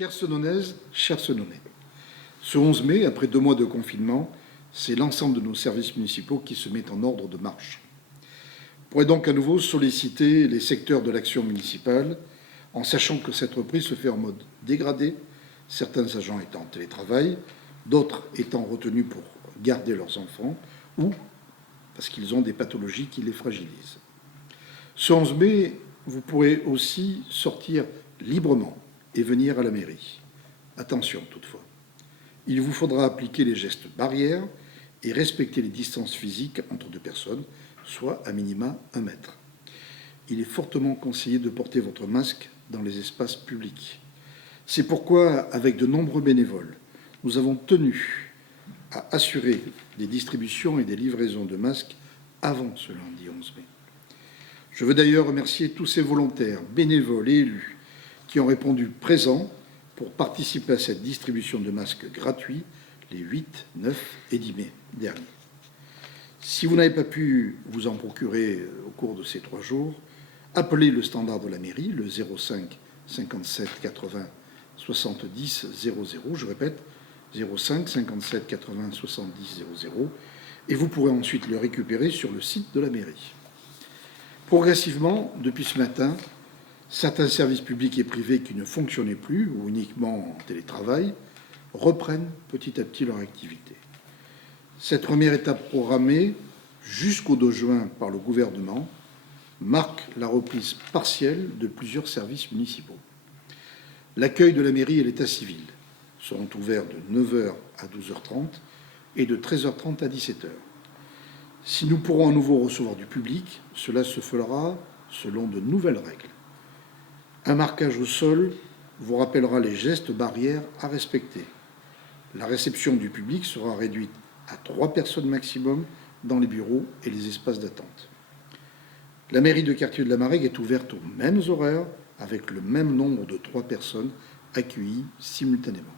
Chères Senonnaises, chers Senonnais, ce 11 mai, après 2 mois de confinement, c'est l'ensemble de nos services municipaux qui se met en ordre de marche. On pourrait donc à nouveau solliciter les secteurs de l'action municipale, en sachant que cette reprise se fait en mode dégradé, certains agents étant en télétravail, d'autres étant retenus pour garder leurs enfants, ou parce qu'ils ont des pathologies qui les fragilisent. Ce 11 mai, vous pourrez aussi sortir librement et venir à la mairie. Attention toutefois, il vous faudra appliquer les gestes barrières et respecter les distances physiques entre 2 personnes, soit à minima 1 mètre. Il est fortement conseillé de porter votre masque dans les espaces publics. C'est pourquoi, avec de nombreux bénévoles, nous avons tenu à assurer des distributions et des livraisons de masques avant ce lundi 11 mai. Je veux d'ailleurs remercier tous ces volontaires, bénévoles et élus qui ont répondu présents pour participer à cette distribution de masques gratuits les 8, 9 et 10 mai derniers. Si vous n'avez pas pu vous en procurer au cours de ces 3 jours, appelez le standard de la mairie, le 05 57 80 70 00, je répète, 05 57 80 70 00, et vous pourrez ensuite le récupérer sur le site de la mairie. Progressivement, depuis ce matin, certains services publics et privés qui ne fonctionnaient plus ou uniquement en télétravail reprennent petit à petit leur activité. Cette première étape programmée jusqu'au 2 juin par le gouvernement marque la reprise partielle de plusieurs services municipaux. L'accueil de la mairie et l'état civil seront ouverts de 9h à 12h30 et de 13h30 à 17h. Si nous pourrons à nouveau recevoir du public, cela se fera selon de nouvelles règles. Un marquage au sol vous rappellera les gestes barrières à respecter. La réception du public sera réduite à 3 personnes maximum dans les bureaux et les espaces d'attente. La mairie de quartier de la Marègue est ouverte aux mêmes horaires avec le même nombre de 3 personnes accueillies simultanément.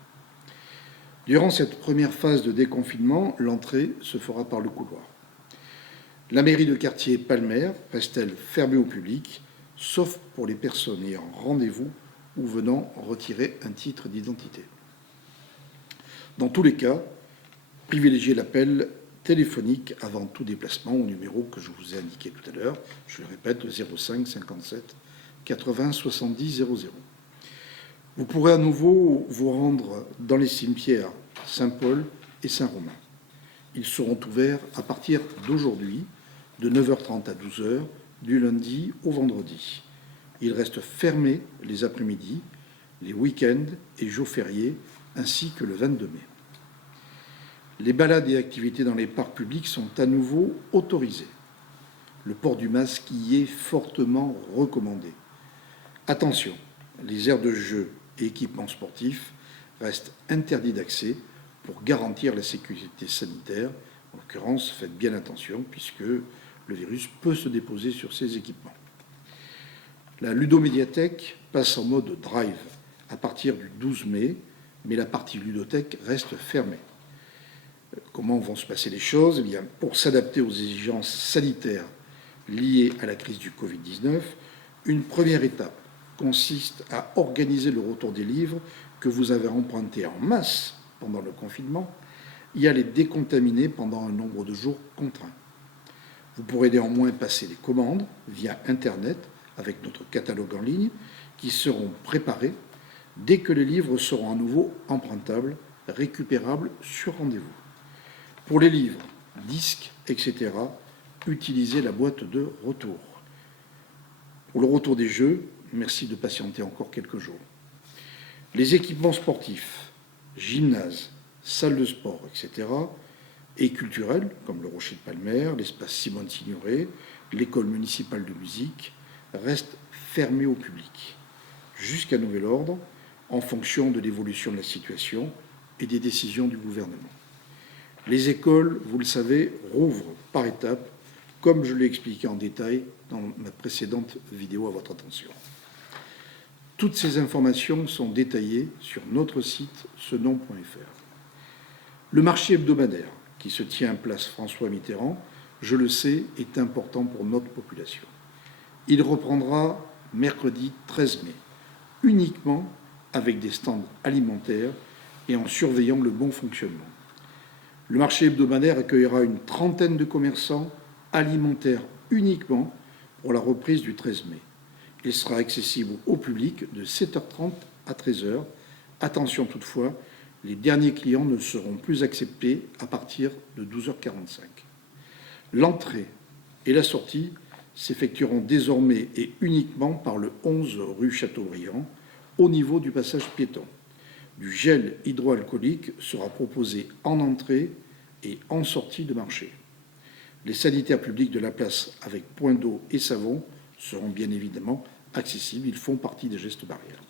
Durant cette première phase de déconfinement, l'entrée se fera par le couloir. La mairie de quartier Palmer reste-t-elle fermée au public, sauf pour les personnes ayant rendez-vous ou venant retirer un titre d'identité. Dans tous les cas, privilégiez l'appel téléphonique avant tout déplacement au numéro que je vous ai indiqué tout à l'heure. Je le répète, le 05 57 80 70 00. Vous pourrez à nouveau vous rendre dans les cimetières Saint-Paul et Saint-Romain. Ils seront ouverts à partir d'aujourd'hui, de 9h30 à 12h, du lundi au vendredi. Ils restent fermés les après-midi, les week-ends et jours fériés, ainsi que le 22 mai. Les balades et activités dans les parcs publics sont à nouveau autorisées. Le port du masque y est fortement recommandé. Attention, les aires de jeu et équipements sportifs restent interdits d'accès pour garantir la sécurité sanitaire. En l'occurrence, faites bien attention puisque le virus peut se déposer sur ces équipements. La ludomédiathèque passe en mode drive à partir du 12 mai, mais la partie ludothèque reste fermée. Comment vont se passer les choses ? Eh bien, pour s'adapter aux exigences sanitaires liées à la crise du Covid-19, une première étape consiste à organiser le retour des livres que vous avez empruntés en masse pendant le confinement et à les décontaminer pendant un nombre de jours contraint. Vous pourrez néanmoins passer les commandes via Internet avec notre catalogue en ligne qui seront préparés dès que les livres seront à nouveau empruntables, récupérables sur rendez-vous. Pour les livres, disques, etc., utilisez la boîte de retour. Pour le retour des jeux, merci de patienter encore quelques jours. Les équipements sportifs, gymnases, salles de sport, etc., et culturels, comme le Rocher de Palmer, l'espace Simone Signoret, l'école municipale de musique, restent fermés au public, jusqu'à nouvel ordre, en fonction de l'évolution de la situation et des décisions du gouvernement. Les écoles, vous le savez, rouvrent par étapes, comme je l'ai expliqué en détail dans ma précédente vidéo à votre attention. Toutes ces informations sont détaillées sur notre site senon.fr. Le marché hebdomadaire, qui se tient place François Mitterrand, je le sais, est important pour notre population. Il reprendra mercredi 13 mai, uniquement avec des stands alimentaires et en surveillant le bon fonctionnement. Le marché hebdomadaire accueillera une trentaine de commerçants alimentaires uniquement pour la reprise du 13 mai. Il sera accessible au public de 7h30 à 13h. Attention toutefois, les derniers clients ne seront plus acceptés à partir de 12h45. L'entrée et la sortie s'effectueront désormais et uniquement par le 11 rue Chateaubriand, au niveau du passage piéton. Du gel hydroalcoolique sera proposé en entrée et en sortie de marché. Les sanitaires publics de la place avec point d'eau et savon seront bien évidemment accessibles. Ils font partie des gestes barrières.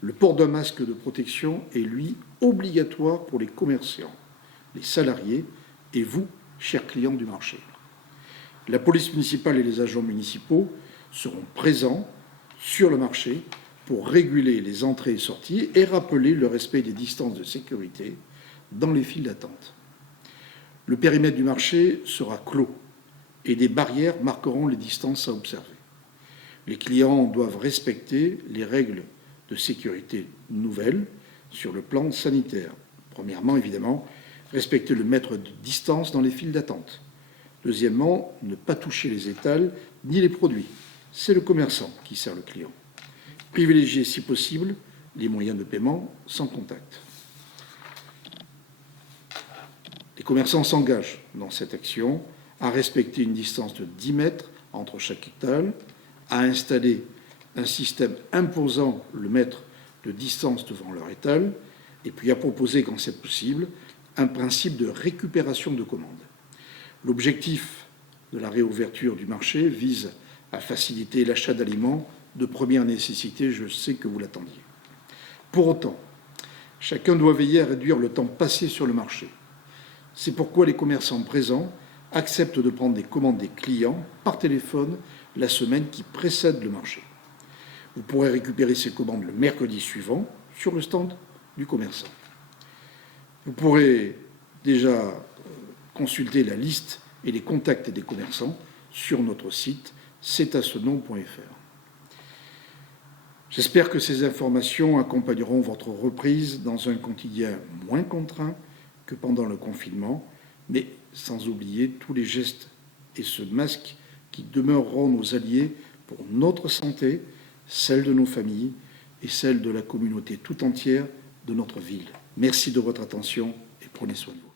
Le port d'un masque de protection est, lui, obligatoire pour les commerçants, les salariés et vous, chers clients du marché. La police municipale et les agents municipaux seront présents sur le marché pour réguler les entrées et sorties et rappeler le respect des distances de sécurité dans les files d'attente. Le périmètre du marché sera clos et des barrières marqueront les distances à observer. Les clients doivent respecter les règles de sécurité nouvelles sur le plan sanitaire. Premièrement, évidemment, respecter le mètre de distance dans les files d'attente. Deuxièmement, ne pas toucher les étals ni les produits. C'est le commerçant qui sert le client. Privilégier, si possible, les moyens de paiement sans contact. Les commerçants s'engagent dans cette action à respecter une distance de 10 mètres entre chaque étal, à installer un système imposant le mètre de distance devant leur étal, et puis à proposer, quand c'est possible, un principe de récupération de commandes. L'objectif de la réouverture du marché vise à faciliter l'achat d'aliments de première nécessité, je sais que vous l'attendiez. Pour autant, chacun doit veiller à réduire le temps passé sur le marché. C'est pourquoi les commerçants présents acceptent de prendre des commandes des clients par téléphone la semaine qui précède le marché. Vous pourrez récupérer ces commandes le mercredi suivant sur le stand du commerçant. Vous pourrez déjà consulter la liste et les contacts des commerçants sur notre site cetascenom.fr. J'espère que ces informations accompagneront votre reprise dans un quotidien moins contraint que pendant le confinement, mais sans oublier tous les gestes et ce masque qui demeureront nos alliés pour notre santé, celle de nos familles et celle de la communauté tout entière de notre ville. Merci de votre attention et prenez soin de vous.